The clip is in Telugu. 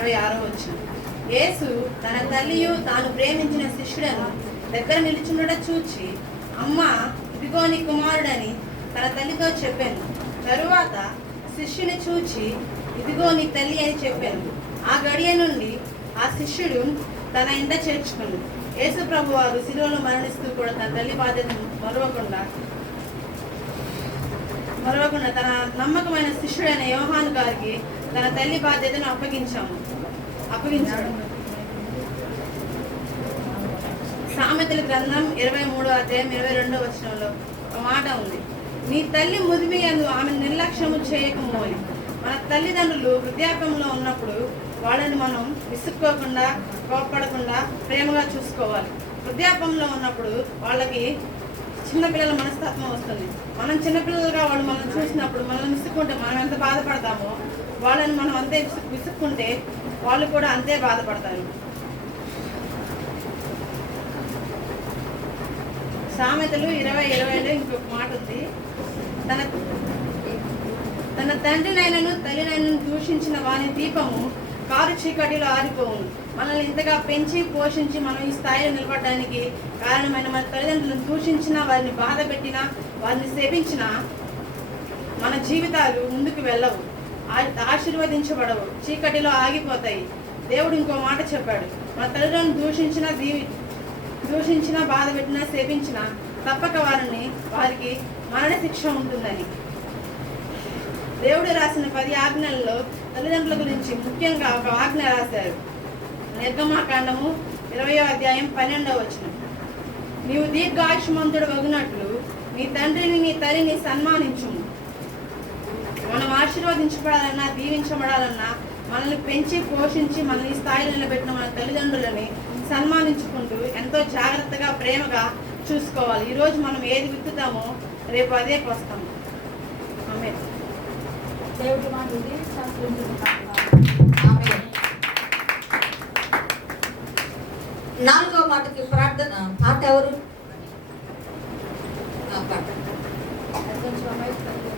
26 యేసు తన తల్లియు తాను ప్రేమించిన శిష్యుడను దగ్గర నిలుచుండట చూచి, అమ్మా, ఇదిగో నీ కుమారుడని తన తల్లితో చెప్పాను. తరువాత శిష్యుని చూచి, ఇదిగో నీ తల్లి అని చెప్పాను. ఆ గడియ నుండి ఆ శిష్యుడు తన ఇంట చేర్చుకుని, యేసు ప్రభు వారు శిలువలో మరణిస్తూ కూడా తన తల్లి బాధ్యతను మరవకుండా తన నమ్మకమైన శిష్యుడైన యోహాను గారికి తన తల్లి బాధ్యతను అప్పగించాడు. సామెతల గ్రంథం 23:22 ఒక మాట ఉంది, నీ తల్లి ముదిమి యందు ఆమె నిర్లక్ష్యము చేయకము అని. మన తల్లిదండ్రులు వృద్ధాప్యంలో ఉన్నప్పుడు వాళ్ళని మనం విసుక్కోకుండా, కోప్పడకుండా ప్రేమగా చూసుకోవాలి. వృద్ధాప్యంలో ఉన్నప్పుడు వాళ్ళకి చిన్నపిల్లల మనస్తత్వం వస్తుంది. మనం చిన్నపిల్లలుగా వాళ్ళు మనం చూసినప్పుడు మనల్ని విసుక్కుంటే మనం ఎంత బాధపడతామో వాళ్ళని మనం అంతే విసుక్కుంటే వాళ్ళు కూడా అంతే బాధపడతారు. సామెతలు 20:20 ఇంకొక మాట ఉంది, తన తండ్రినైనను తల్లినైనను దూషించిన వాని దీపము కారు చీకటిలో ఆరిపోవును. మనల్ని ఇంతగా పెంచి పోషించి మనం ఈ స్థాయిలో నిలబడడానికి కారణమైన మన తల్లిదండ్రులను దూషించినా, వారిని బాధ పెట్టినా, వారిని సేవించినా మన జీవితాలు ముందుకు వెళ్ళవు, ఆశీర్వదించబడవు, చీకటిలో ఆగిపోతాయి. దేవుడు ఇంకో మాట చెప్పాడు, మన తల్లిదండ్రులను దూషించినా, బాధ పెట్టినా, సేవించినా తప్పక వారికి మరణశిక్ష ఉంటుందని. దేవుడు రాసిన 10 ఆజ్ఞలలో తల్లిదండ్రుల గురించి ముఖ్యంగా ఒక ఆజ్ఞ రాశారు. నిర్గమాకాండము 20:12 నీవు దీర్ఘాయుష్మంతుడు వగునట్లు నీ తండ్రిని నీ తల్లిని సన్మానించుము. మనం ఆశీర్వదించబడాలన్నా, దీవించబడాలన్నా మనల్ని పెంచి పోషించి మనల్ని ఈ స్థాయిలో నిలబెట్టిన మన తల్లిదండ్రులని సన్మానించుకుంటూ ఎంతో జాగ్రత్తగా ప్రేమగా చూసుకోవాలి. ఈరోజు మనం ఏది విత్తుతామో రేపు అదే కోస్తాము. ఆమేన్. దేవుడి మాట ఇది నాలుగో మాటకి ప్రార్థన పాట ఎవరు? కొంచెం